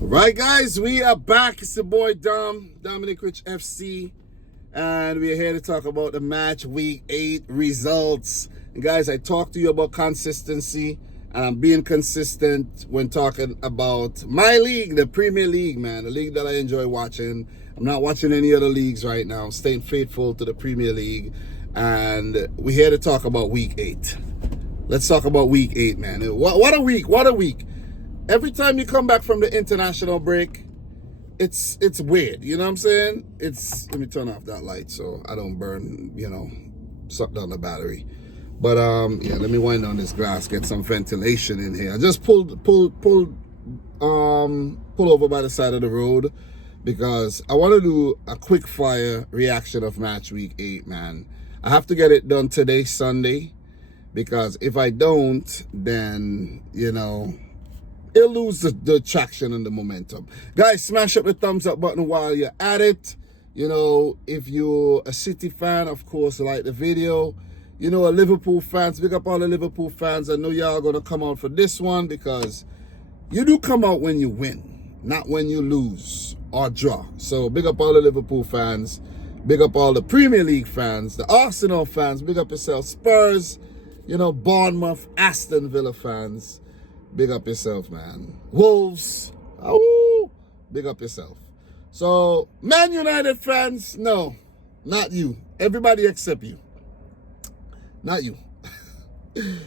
Right, guys, we are back. It's the boy Dominic Rich FC, and we're here to talk about the match week 8 results. And guys, I talked to you about consistency, and I'm being consistent when talking about my league, the Premier League, man, the league that I enjoy watching. I'm not watching any other leagues right now. I'm staying faithful to the Premier League, and we're here to talk about week 8. Let's talk about week 8, man. What a week! What a week! Every time you come back from the international break, it's weird. You know what I'm saying? Let me turn off that light so I don't burn, suck down the battery. But yeah, let me wind down this glass, get some ventilation in here. I just pulled over by the side of the road because I want to do a quick fire reaction of match week 8, man. I have to get it done today, Sunday, because if I don't, then it'll lose the traction and the momentum. Guys, smash up the thumbs up button while you're at it. If you're a City fan, of course, like the video. A Liverpool fans, big up all the Liverpool fans. I know y'all are going to come out for this one because you do come out when you win, not when you lose or draw. So big up all the Liverpool fans. Big up all the Premier League fans, the Arsenal fans. Big up yourself. Spurs, Bournemouth, Aston Villa fans. Big up yourself, man. Wolves, oh, big up yourself. So, Man United fans, no, not you. Everybody except you. Not you.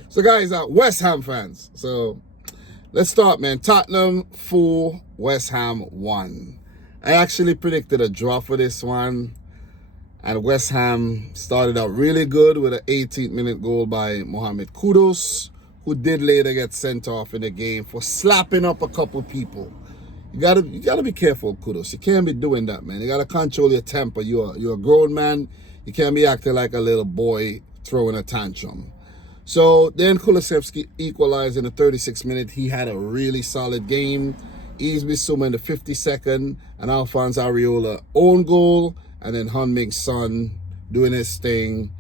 So, guys, West Ham fans. So, let's start, man. Tottenham 4, West Ham 1. I actually predicted a draw for this one. And West Ham started out really good with an 18th-minute goal by Mohamed Kudus, who did later get sent off in the game for slapping up a couple people. You gotta be careful, Kudus. You can't be doing that, man. You gotta control your temper. You're a grown man. You can't be acting like a little boy throwing a tantrum. So then Kulusevski equalized in the 36th minute. He had a really solid game. Yves Bissouma in the 52nd, and Alphonse Areola own goal, and then Heung-min Son doing his thing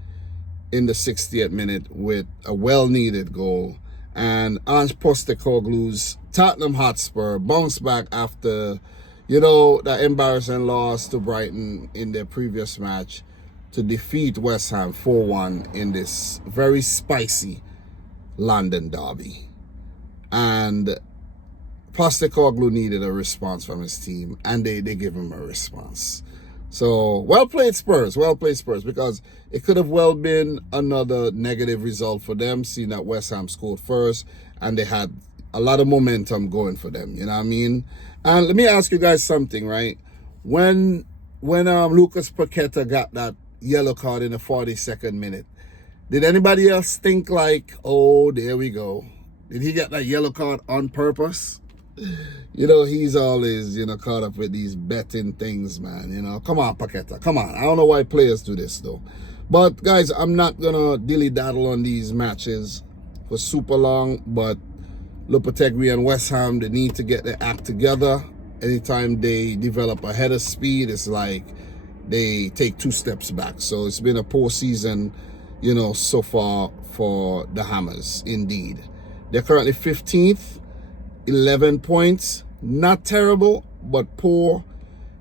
in the 60th minute with a well-needed goal. And Ange Postecoglou's Tottenham Hotspur bounced back after, that embarrassing loss to Brighton in their previous match to defeat West Ham 4-1 in this very spicy London derby. And Postecoglou needed a response from his team, and they give him a response. So, well played Spurs, because it could have well been another negative result for them, seeing that West Ham scored first, and they had a lot of momentum going for them, you know what I mean? And let me ask you guys something, right? When Lucas Paqueta got that yellow card in the 42nd minute, did anybody else think like, oh, there we go? Did he get that yellow card on purpose? He's always, caught up with these betting things, man. Come on, Paqueta. Come on. I don't know why players do this, though. But, guys, I'm not going to dilly-daddle on these matches for super long. But Lopetegui and West Ham, they need to get their act together. Anytime they develop a head of speed, it's like they take 2 steps back. So it's been a poor season, so far for the Hammers, indeed. They're currently 15th. 11 points, not terrible, but poor,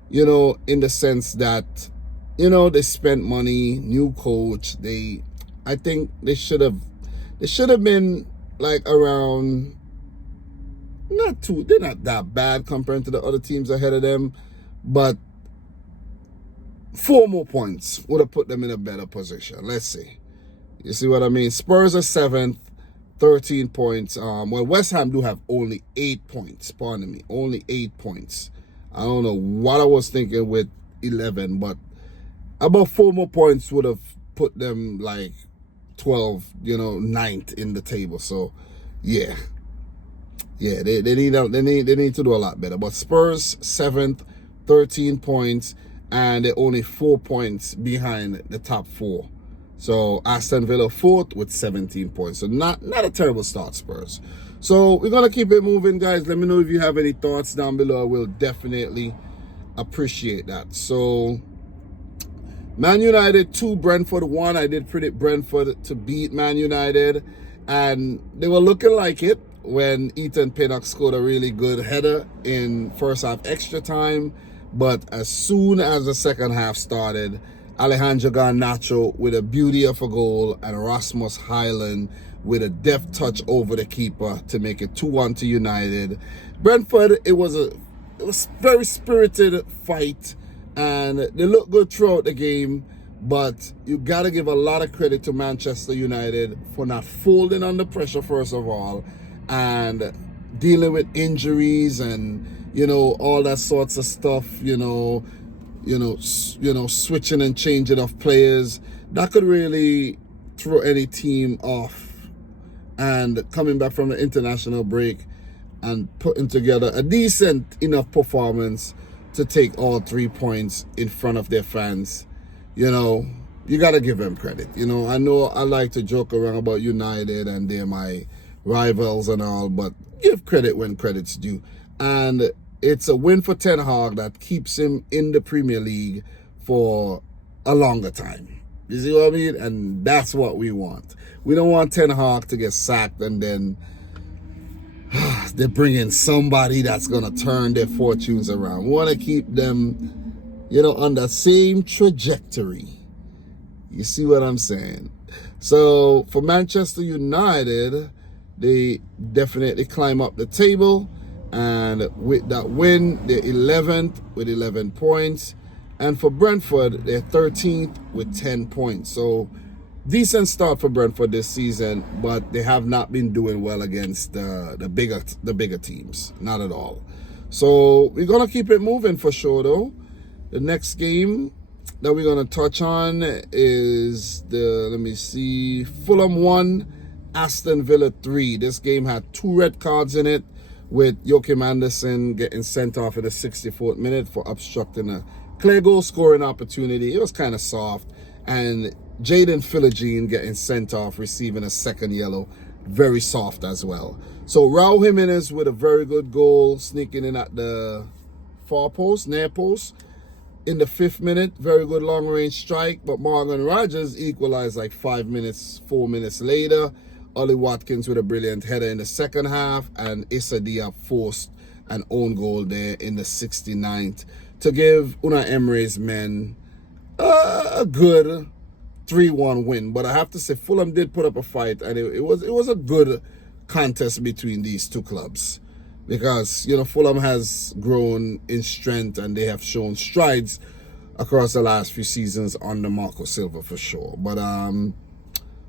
in the sense that, they spent money, new coach. I think they should have been like around, they're not that bad compared to the other teams ahead of them, but 4 more points would have put them in a better position. Let's see. You see what I mean? Spurs are 7th. 13 points. Well, West Ham do have only 8 points. Pardon me. Only 8 points. I don't know what I was thinking with 11, but about 4 more points would have put them like 12, 9th in the table. So, yeah. Yeah, they need to do a lot better. But Spurs 7th, 13 points, and they're only 4 points behind the top 4. So Aston Villa 4th with 17 points. So not a terrible start, Spurs. So we're going to keep it moving, guys. Let me know if you have any thoughts down below. I will definitely appreciate that. So Man United 2, Brentford 1. I did predict Brentford to beat Man United. And they were looking like it. when Ethan Pinnock scored a really good header in first half extra time. But as soon as the second half started, Alejandro Garnacho with a beauty of a goal and Rasmus Highland with a deft touch over the keeper to make it 2-1 to United. Brentford, it was very spirited fight, and they looked good throughout the game. But you got to give a lot of credit to Manchester United for not folding under pressure, first of all, and dealing with injuries and, all that sorts of stuff, switching and changing of players. That could really throw any team off. And coming back from the international break and putting together a decent enough performance to take all 3 points in front of their fans. You got to give them credit. I know I like to joke around about United and they're my rivals and all, but give credit when credit's due. And it's a win for Ten Hag that keeps him in the Premier League for a longer time. You see what I mean? And that's what we want. We don't want Ten Hag to get sacked and then they bring in somebody that's going to turn their fortunes around. We want to keep them on the same trajectory. You see what I'm saying? So for Manchester United, they definitely climb up the table. And with that win, they're 11th with 11 points. And for Brentford, they're 13th with 10 points. So decent start for Brentford this season, but they have not been doing well against the bigger teams. Not at all. So we're going to keep it moving for sure, though. The next game that we're going to touch on is Fulham 1, Aston Villa 3. This game had 2 red cards in it, with Joachim Andersen getting sent off in the 64th minute for obstructing a clear goal scoring opportunity. It was kind of soft. And Jaden Philogene getting sent off, receiving a second yellow. Very soft as well. So Raul Jimenez with a very good goal, sneaking in at the near post. In the 5th minute, very good long-range strike, but Morgan Rogers equalized like 4 minutes later. Ollie Watkins with a brilliant header in the second half, and Issa Diop forced an own goal there in the 69th to give Unai Emery's men a good 3-1 win. But I have to say, Fulham did put up a fight, and it was a good contest between these two clubs. Because, Fulham has grown in strength and they have shown strides across the last few seasons under Marco Silva for sure. But Unai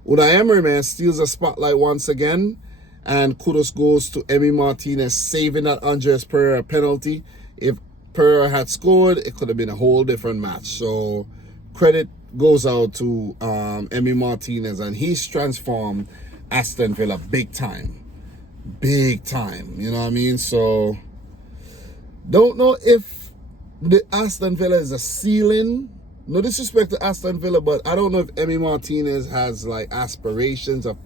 Emery, man, steals a spotlight once again. And kudos goes to Emi Martinez saving that Andres Pereira penalty. If Pereira had scored, it could have been a whole different match. So credit goes out to Emi Martinez, and he's transformed Aston Villa big time. Big time, you know what I mean? So, don't know if the Aston Villa is a ceiling. No disrespect to Aston Villa, but I don't know if Emi Martinez has like aspirations of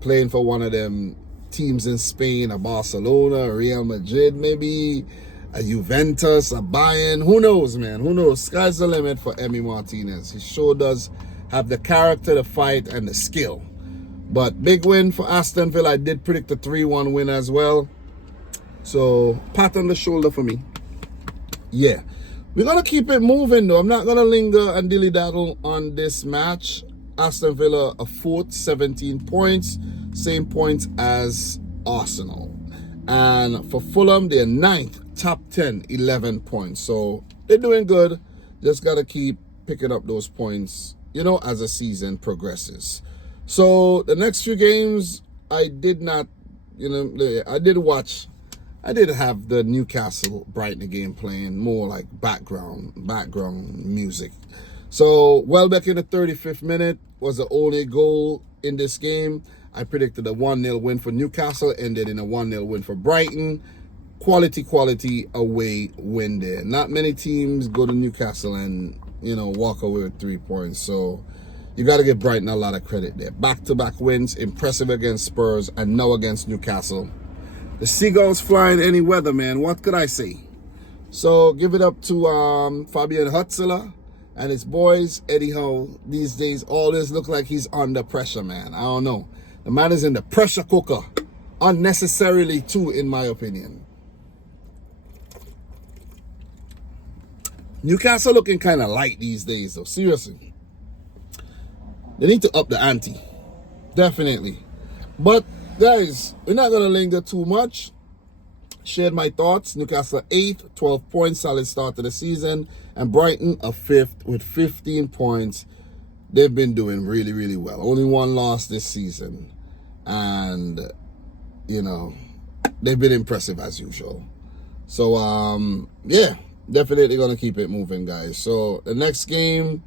playing for one of them teams in Spain, a Barcelona, a Real Madrid, maybe a Juventus, a Bayern. Who knows, man? Who knows? Sky's the limit for Emi Martinez. He sure does have the character, the fight, and the skill. But big win for Aston Villa. I did predict a 3-1 win as well. So, pat on the shoulder for me. Yeah. We're going to keep it moving, though. I'm not going to linger and dilly-daddle on this match. Aston Villa, a 4th, 17 points. Same points as Arsenal. And for Fulham, they're 9th, top 10, 11 points. So, they're doing good. Just got to keep picking up those points, as the season progresses. So the next few games, I did not, I did watch. I did have the Newcastle Brighton game playing, more like background music. So Welbeck in the 35th minute was the only goal in this game. I predicted a 1-0 win for Newcastle, ended in a 1-0 win for Brighton. Quality away win there. Not many teams go to Newcastle and, walk away with 3 points. So you got to give Brighton a lot of credit there. Back-to-back wins, impressive against Spurs, and now against Newcastle. The Seagulls flying any weather, man. What could I say? So give it up to Fabian Hutzler and his boys. Eddie Howe these days always look like he's under pressure, man. I don't know. The man is in the pressure cooker. Unnecessarily too, in my opinion. Newcastle looking kind of light these days, though. Seriously. They need to up the ante. Definitely. But, guys, we're not going to linger too much. Shared my thoughts. Newcastle 8th, 12 points, solid start to the season. And Brighton a 5th with 15 points. They've been doing really, really well. Only one loss this season. And, you know, they've been impressive as usual. So, yeah, definitely going to keep it moving, guys. So, the next game,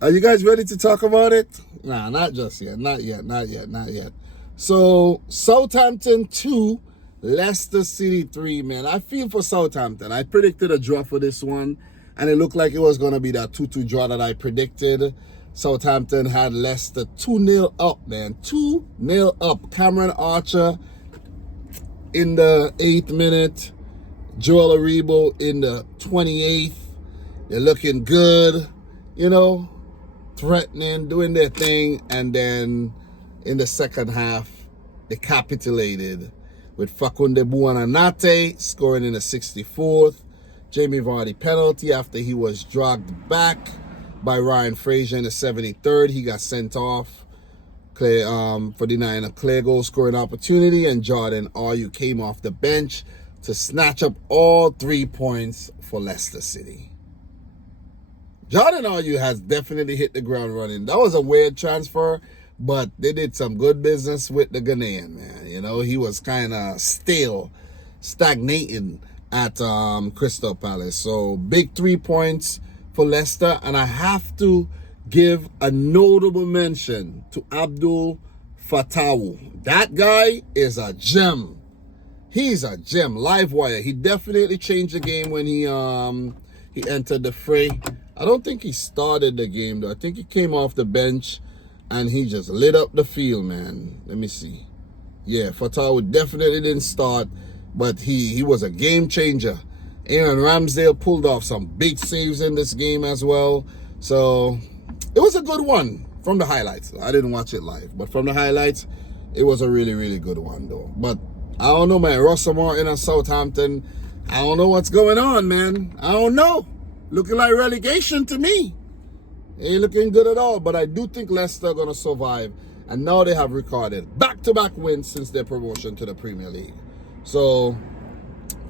are you guys ready to talk about it? Nah, not just yet. Not yet. So, Southampton 2, Leicester City 3, man. I feel for Southampton. I predicted a draw for this one, and it looked like it was going to be that 2-2 draw that I predicted. Southampton had Leicester 2-0 up, man. 2-0 up. Cameron Archer in the 8th minute. Joel Aribo in the 28th. They're looking good, you know, threatening, doing their thing. And then in the second half, they capitulated with Fakunde Buonanate scoring in the 64th. Jamie Vardy penalty after he was dragged back by Ryan Fraser in the 73rd. He got sent off for denying a clear goal scoring opportunity. And Jordan Ayew came off the bench to snatch up all 3 points for Leicester City. Jordan Ayew has definitely hit the ground running. That was a weird transfer, but they did some good business with the Ghanaian, man. You know, he was kind of stale, stagnating at Crystal Palace. So, big 3 points for Leicester. And I have to give a notable mention to Abdul Fatawu. That guy is a gem. He's a gem. Live wire. He definitely changed the game when he entered the fray. I don't think he started the game, though. I think he came off the bench and he just lit up the field, man. Let me see. Yeah, Fatawu definitely didn't start, but he was a game changer. Aaron Ramsdale pulled off some big saves in this game as well. So it was a good one from the highlights. I didn't watch it live, but from the highlights, it was a really, really good one, though. But I don't know, man. Russell Martin and Southampton, I don't know what's going on, man. I don't know. Looking like relegation to me. Ain't looking good at all. But I do think Leicester are going to survive. And now they have recorded back-to-back wins since their promotion to the Premier League. So,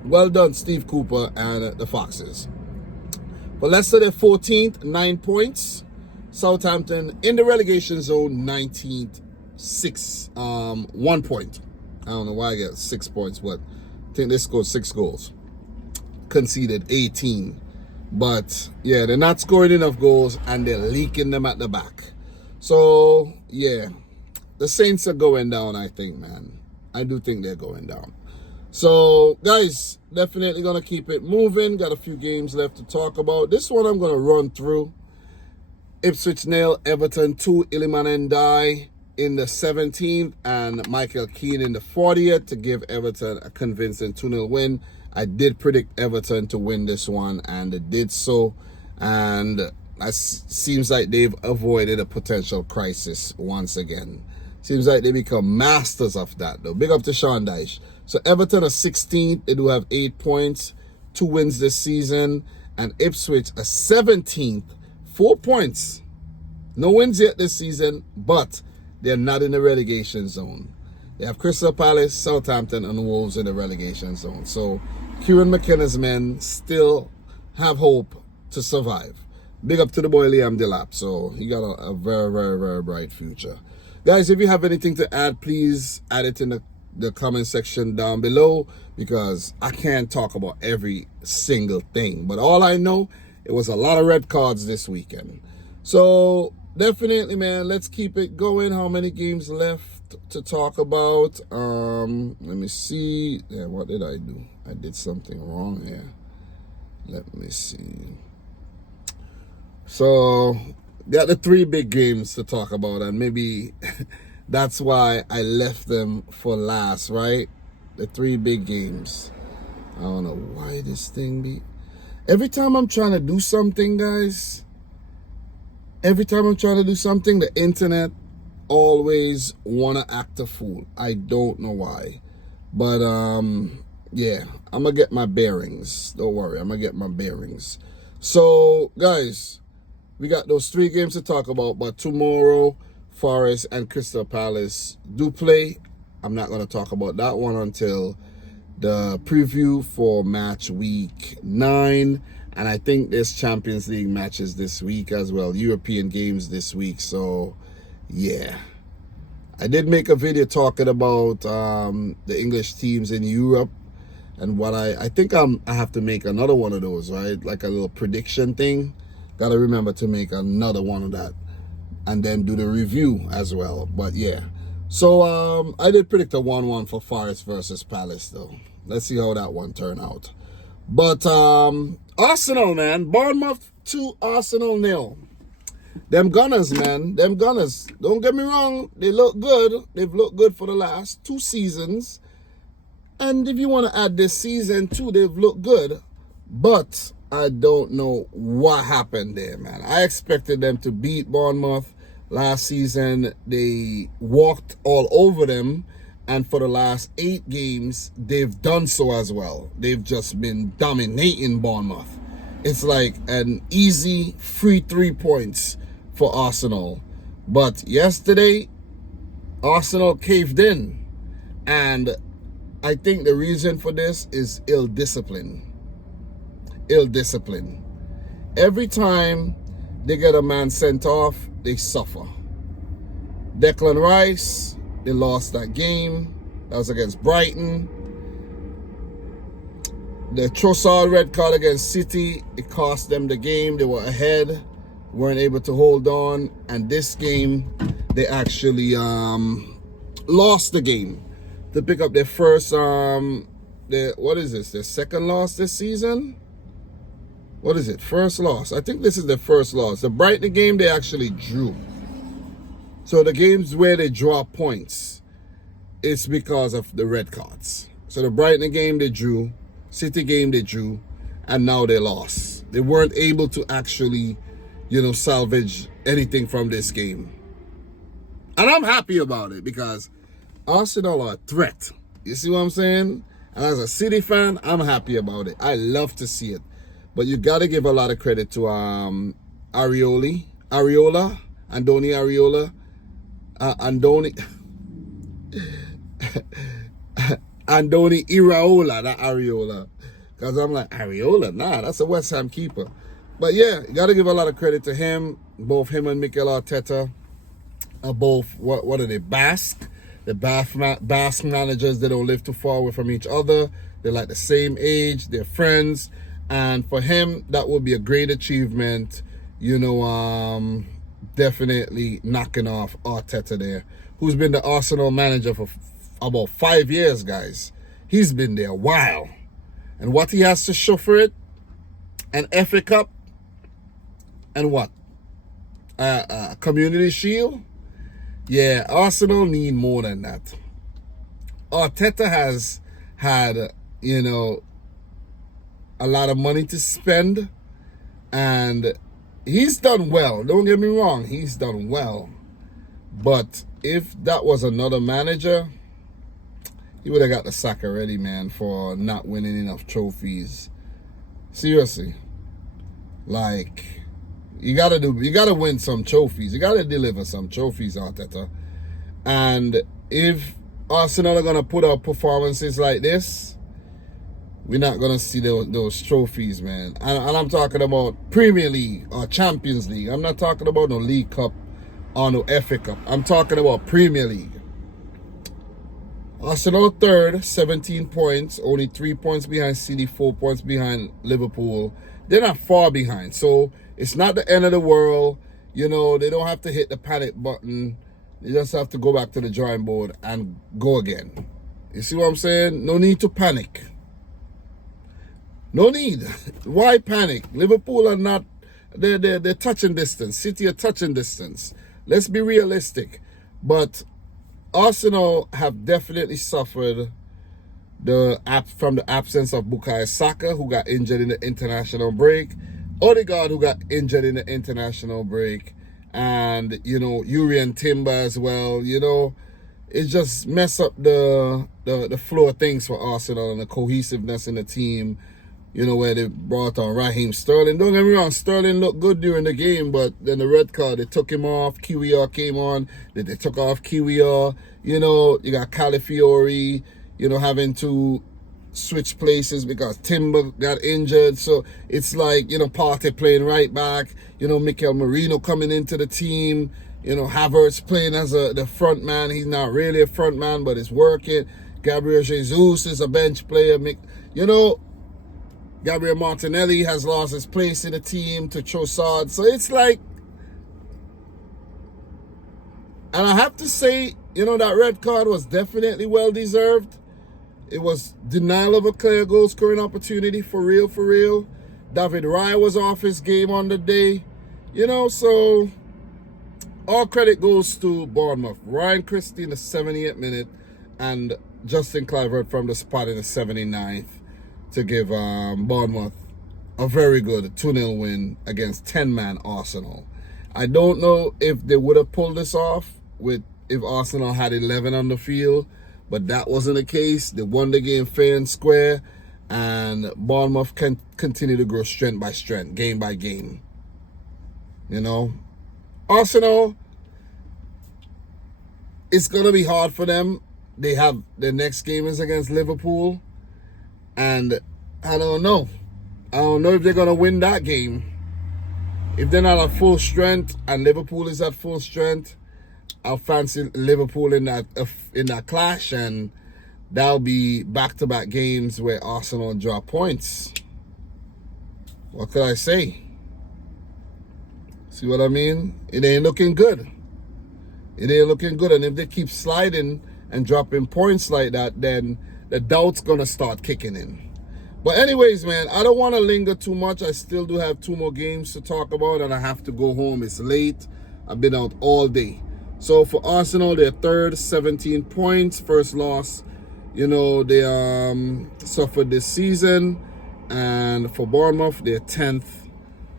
well done, Steve Cooper and the Foxes. For Leicester, they're 14th, 9 points. Southampton in the relegation zone, 19th, 1 point. I don't know why I get 6 points, but I think they scored 6 goals. Conceded 18. But, yeah, they're not scoring enough goals, and they're leaking them at the back. So, yeah, the Saints are going down, I think, man. I do think they're going down. So, guys, definitely going to keep it moving. Got a few games left to talk about. This one I'm going to run through. Ipswich 0, Everton 2, Iliman Ndiaye in the 17th, and Michael Keane in the 40th to give Everton a convincing 2-0 win. I did predict Everton to win this one, and it did so. And it seems like they've avoided a potential crisis once again. Seems like they become masters of that, though. Big up to Sean Dyche. So Everton are 16th. They do have 8 points, 2 wins this season. And Ipswich are 17th, 4 points. No wins yet this season, but they're not in the relegation zone. They have Crystal Palace, Southampton, and Wolves in the relegation zone. So Kieran McKenna's men still have hope to survive. Big up to the boy Liam Delap. So he got a very, very, very bright future. Guys, if you have anything to add, please add it in the comment section down below, because I can't talk about every single thing. But all I know, it was a lot of red cards this weekend. So definitely, man, let's keep it going. How many games left to talk about? Let me see. Yeah, what did I do? I did something wrong here. Let me see. So got the 3 big games to talk about, and maybe that's why I left them for last, right? The 3 big games. I don't know why this thing be. Every time I'm trying to do something, guys, the internet always want to act a fool. I don't know why. But, yeah, I'm going to get my bearings. Don't worry, I'm going to get my bearings. So, guys, we got those 3 games to talk about. But tomorrow, Forest and Crystal Palace do play. I'm not going to talk about that one until the preview for match week 9. And I think there's Champions League matches this week as well. European games this week. So, yeah. I did make a video talking about the English teams in Europe. And what I think I have to make another one of those, right? Like a little prediction thing. Got to remember to make another one of that. And then do the review as well. But, yeah. So, I did predict a 1-1 for Forest versus Palace, though. Let's see how that one turned out. But, Arsenal, man. Bournemouth 2, Arsenal 0. Them Gunners, man. Them Gunners. Don't get me wrong. They look good. They've looked good for the last 2 seasons. And if you want to add this season too, they've looked good. But I don't know what happened there, man. I expected them to beat Bournemouth. Last season, they walked all over them. And for the last 8 games, they've done so as well. They've just been dominating Bournemouth. It's like an easy free 3 points for Arsenal. But yesterday, Arsenal caved in. And I think the reason for this is ill discipline. Ill discipline. Every time they get a man sent off, they suffer. Declan Rice, they lost that game. That was against Brighton. The Trossard red card against City, it cost them the game. They were ahead, weren't able to hold on. And this game, they actually lost the game to pick up their first, what is this? Their second loss this season? What is it? First loss. I think this is their first loss. The Brighton game, they actually drew. So the games where they draw points, it's because of the red cards. So the Brighton game, they drew. City game, they drew. And now they lost. They weren't able to actually, salvage anything from this game. And I'm happy about it because Arsenal are a threat. You see what I'm saying? And as a City fan, I'm happy about it. I love to see it. But you got to give a lot of credit to Andoni Iraola. Andoni Iraola, not Areola. Because I'm like, Areola? Nah, that's a West Ham keeper. But yeah, you got to give a lot of credit to him. Both him and Mikel Arteta are both, what are they, Basque? The Basque managers, they don't live too far away from each other. They're like the same age. They're friends. And for him, that would be a great achievement. Definitely knocking off Arteta there, who's been the Arsenal manager for about 5 years, guys. He's been there a while. And what he has to show for it, an FA Cup, and what? A Community Shield? Yeah, Arsenal need more than that. Arteta has had, a lot of money to spend, and he's done well. Don't get me wrong, he's done well. But if that was another manager, he would have got the sack already, man, for not winning enough trophies. Seriously. Like, you gotta win some trophies. You gotta deliver some trophies, Arteta. And if Arsenal are gonna put out performances like this, we're not going to see those trophies, man. And I'm talking about Premier League or Champions League. I'm not talking about no League Cup or no FA Cup. I'm talking about Premier League. Arsenal third, 17 points. Only 3 points behind City, 4 points behind Liverpool. They're not far behind. So it's not the end of the world. They don't have to hit the panic button. They just have to go back to the drawing board and go again. You see what I'm saying? No need to panic. No need. Why panic? Liverpool are not, they're touching distance. City are touching distance. Let's be realistic. But Arsenal have definitely suffered from the absence of Bukayo Saka, who got injured in the international break. Odegaard, who got injured in the international break. and, you know, Yuri and Timber as well, you know. It just mess up the flow of things for Arsenal and the cohesiveness in the team, you know, where they brought on Raheem Sterling. Don't get me wrong, Sterling looked good during the game, but then the red card, they took him off. Kiwior came on, then they took off Kiwior. You know, you got Calafiori, you know, having to switch places because Timber got injured. So it's like, you know, Partey playing right back, you know, Mikel Merino coming into the team, you know, Havertz playing as the front man. He's not really a front man, but it's working. Gabriel Jesus is a bench player. You know, Gabriel Martinelli has lost his place in the team to Trossard. So it's like, and I have to say, you know, that red card was definitely well deserved. It was denial of a clear goal scoring opportunity, for real, for real. David Raya was off his game on the day. You know, so all credit goes to Bournemouth. Ryan Christie in the 78th minute and Justin Kluivert from the spot in the 79th to give Bournemouth a very good 2-0 win against 10-man Arsenal. I don't know if they would have pulled this off if Arsenal had 11 on the field, but that wasn't the case. They won the game fair and square, and Bournemouth can continue to grow strength by strength, game by game. You know, Arsenal, it's going to be hard for them. They have their next game is against Liverpool, and I don't know. I don't know if they're going to win that game. If they're not at full strength and Liverpool is at full strength, I'll fancy Liverpool in that clash, and that'll be back-to-back games where Arsenal drop points. What could I say? See what I mean? It ain't looking good. It ain't looking good, and if they keep sliding and dropping points like that, then the doubt's gonna start kicking in. But anyways, man, I don't want to linger too much. I still do have 2 more games to talk about, and I have to go home. It's late. I've been out all day. So for Arsenal, they're third, 17 points. First loss, you know, they suffered this season. And for Bournemouth, they're 10th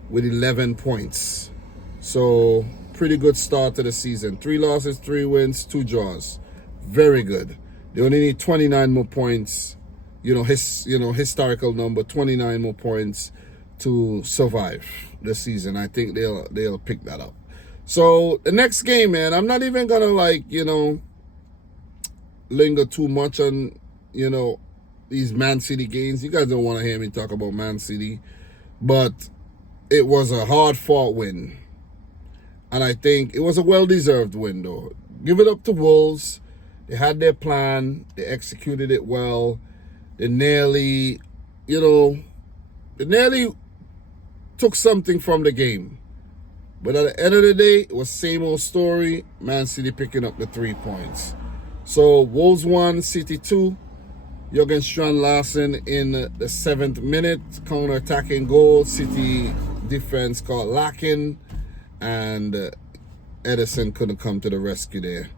with 11 points. So pretty good start to the season. 3 losses, 3 wins, 2 draws. Very good. They only need 29 more points. Historical number, 29 more points to survive the season. I think they'll pick that up. So the next game, man, I'm not even gonna linger too much on, these Man City games. You guys don't want to hear me talk about Man City, but it was a hard-fought win. And I think it was a well-deserved win, though. Give it up to Wolves. They had their plan. They executed it well. They nearly took something from the game. But at the end of the day, it was same old story. Man City picking up the 3 points. So Wolves 1, City 2. Jürgen Strand-Larsen in the 7th minute, counter-attacking goal. City defense caught lacking, and Ederson couldn't come to the rescue there.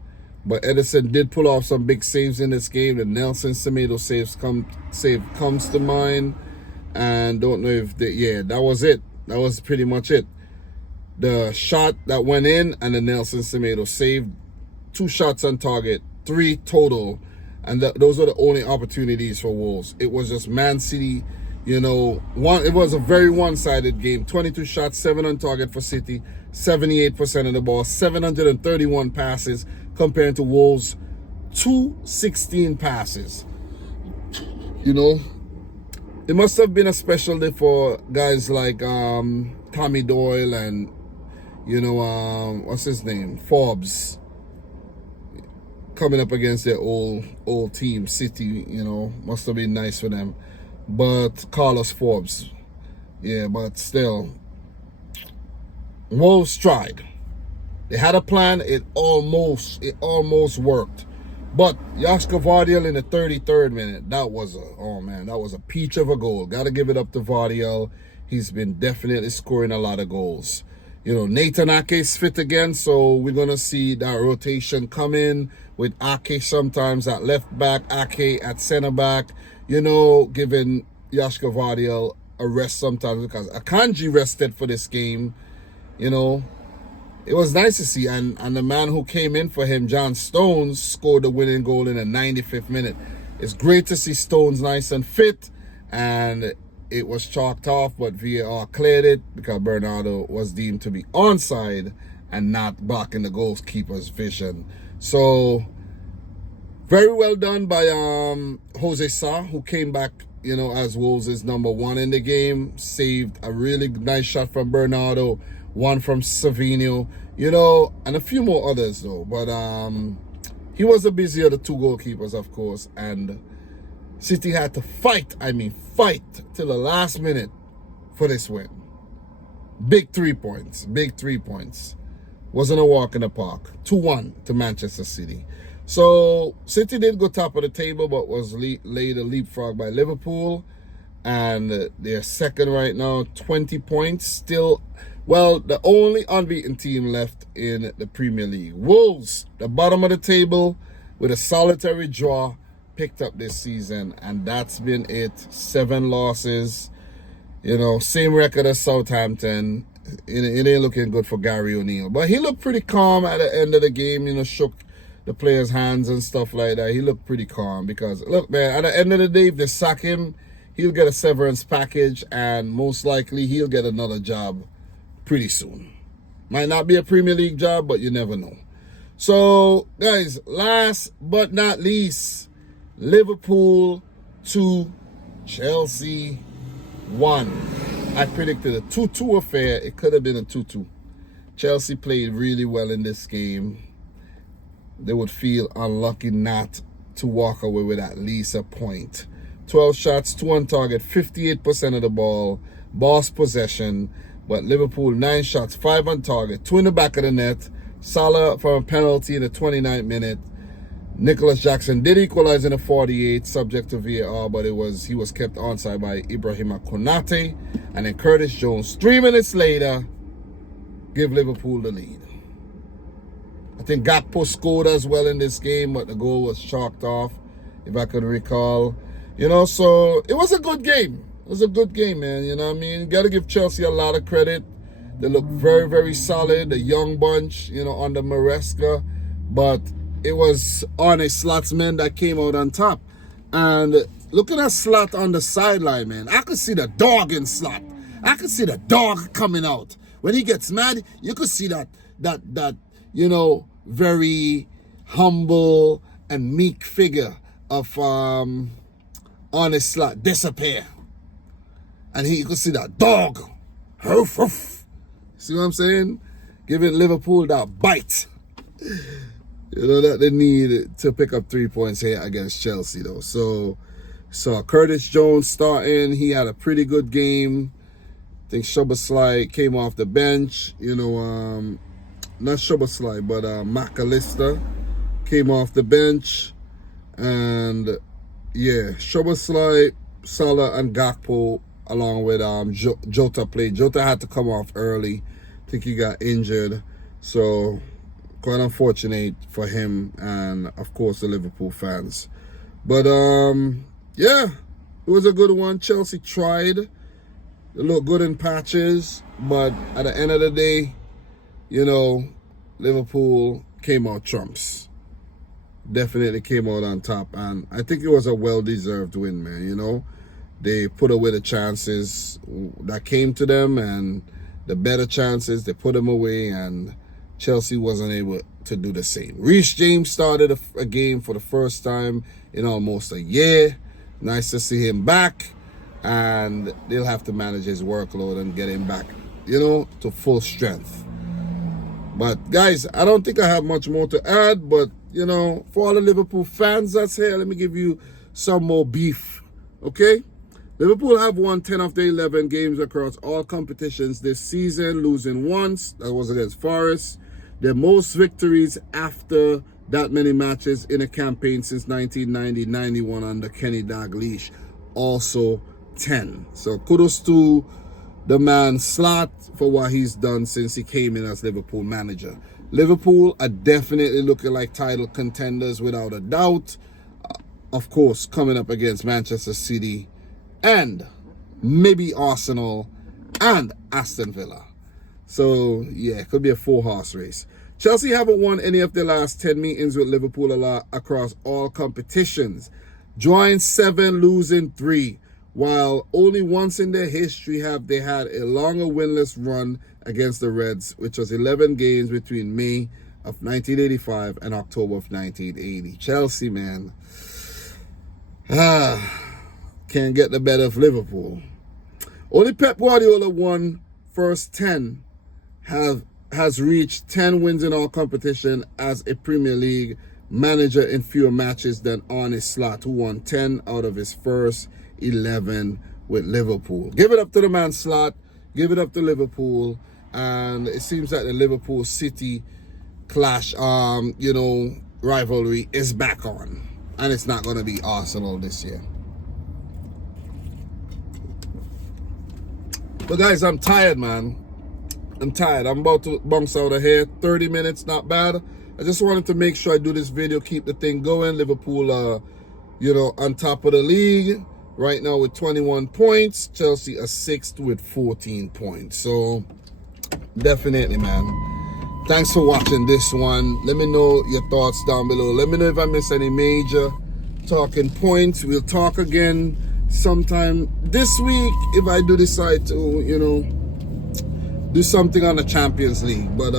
But Ederson did pull off some big saves in this game. The Nelson Semedo save comes to mind, and don't know if that was it. That was pretty much it. The shot that went in and the Nelson Semedo saved. 2 shots on target, 3 total. And those are the only opportunities for Wolves. It was just Man City, it was a very one-sided game. 22 shots, 7 on target for City, 78% of the ball, 731 passes compared to Wolves' 216 passes. It must have been a special day for guys like Tommy Doyle and, what's his name? Forbes. Coming up against their old team, City, must have been nice for them. But Carlos Forbes, but still, Wolves tried. They had a plan. It almost worked. But Joshka Vardiel in the 33rd minute, that was a peach of a goal. Got to give it up to Vardiel. He's been definitely scoring a lot of goals. Nathan Ake's fit again, so we're going to see that rotation come in with Ake sometimes at left back, Ake at center back, giving Joshka Vardiel a rest sometimes because Akanji rested for this game, it was nice to see. And the man who came in for him, John Stones, scored the winning goal in the 95th minute. It's great to see Stones nice and fit, and it was chalked off, but VAR cleared it because Bernardo was deemed to be onside and not blocking the goalkeeper's vision. So very well done by Jose Sa, who came back, you know, as Wolves' number one in the game. Saved a really nice shot from Bernardo, one from Savinho, you know, and a few more others though. But he was the busier of the two goalkeepers, of course, and City had to fight till the last minute for this win. Big 3 points. Wasn't a walk in the park. 2-1 to Manchester City. So City did go top of the table, but was later leapfrogged by Liverpool. And they're second right now, 20 points. Still, well, the only unbeaten team left in the Premier League. Wolves, the bottom of the table, with a solitary draw, picked up this season, and that's been it. 7 losses, you know, same record as Southampton. It ain't looking good for Gary O'Neill, but he looked pretty calm at the end of the game, you know, shook the players' hands and stuff like that. He looked pretty calm because, look, man, at the end of the day, if they sack him, he'll get a severance package, and most likely he'll get another job pretty soon. Might not be a Premier League job, but you never know. So, guys, last but not least, Liverpool 2, Chelsea 1. I predicted a 2-2 affair. It could have been a 2-2. Chelsea played really well in this game. They would feel unlucky not to walk away with at least a point. 12 shots, 2 on target, 58% of the ball, boss possession. But Liverpool, 9 shots, 5 on target, 2 in the back of the net. Salah from a penalty in the 29th minute. Nicholas Jackson did equalize in the 48th, subject to VAR, but he was kept onside by Ibrahima Konate. And then Curtis Jones, 3 minutes later, give Liverpool the lead. I think Gakpo scored as well in this game, but the goal was chalked off, if I could recall. You know, so it was a good game. It was a good game, man. You know what I mean? You got to give Chelsea a lot of credit. They look very, very solid. The young bunch, you know, under Maresca. But it was Arne Slot's men that came out on top. And looking at Slot on the sideline, man, I could see the dog in Slot. I could see the dog coming out. When he gets mad, you could see that you know, very humble and meek figure of Arne Slot disappear. And you could see that dog. Hoof, hoof. See what I'm saying? Giving Liverpool that bite. You know, that they need to pick up 3 points here against Chelsea, though. So Curtis Jones starting. He had a pretty good game. I think Szoboszlai came off the bench. You know, not Szoboszlai, but McAllister came off the bench. And, yeah, Szoboszlai, Salah, and Gakpo, along with Jota played. Jota had to come off early. I think he got injured. So quite unfortunate for him and, of course, the Liverpool fans. But, yeah, it was a good one. Chelsea tried. They looked good in patches. But at the end of the day, you know, Liverpool came out trumps. Definitely came out on top. And I think it was a well-deserved win, man, you know. They put away the chances that came to them, and the better chances, they put them away, and Chelsea wasn't able to do the same. Reece James started a game for the first time in almost a year. Nice to see him back, and they'll have to manage his workload and get him back, you know, to full strength. But, guys, I don't think I have much more to add, but, you know, for all the Liverpool fans that's here, let me give you some more beef, okay? Liverpool have won 10 of their 11 games across all competitions this season, losing once. That was against Forest. Their most victories after that many matches in a campaign since 1990-91 under Kenny Dalglish. Also 10. So kudos to the man Slot for what he's done since he came in as Liverpool manager. Liverpool are definitely looking like title contenders without a doubt. Of course, coming up against Manchester City and maybe Arsenal and Aston Villa. So, yeah, it could be a 4-horse race. Chelsea haven't won any of their last 10 meetings with Liverpool across all competitions. Drawing 7, losing 3. While only once in their history have they had a longer winless run against the Reds, which was 11 games between May of 1985 and October of 1980. Chelsea, man, can't get the better of Liverpool. Only Pep Guardiola won first 10 has reached 10 wins in all competition as a Premier League manager in fewer matches than Arne Slot, who won 10 out of his first 11 with Liverpool. Give it up to the man Slot. Give it up to Liverpool. And it seems that the Liverpool City clash, rivalry is back on. And it's not going to be Arsenal this year. But guys, I'm tired, man. I'm tired. I'm about to bounce out of here. 30 minutes, not bad. I just wanted to make sure I do this video, keep the thing going. Liverpool, on top of the league right now with 21 points. Chelsea are 6th with 14 points. So, definitely, man. Thanks for watching this one. Let me know your thoughts down below. Let me know if I miss any major talking points. We'll talk again sometime this week if I do decide to, do something on the Champions League. But,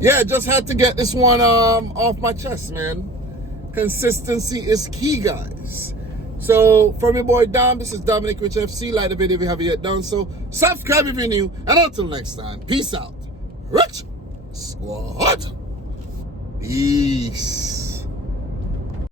yeah, just had to get this one off my chest, man. Consistency is key, guys. So, from your boy Dom, this is Dominic Rich FC. Like the video if you haven't yet done so. Subscribe if you're new. And until next time, peace out. Rich Squad. Peace.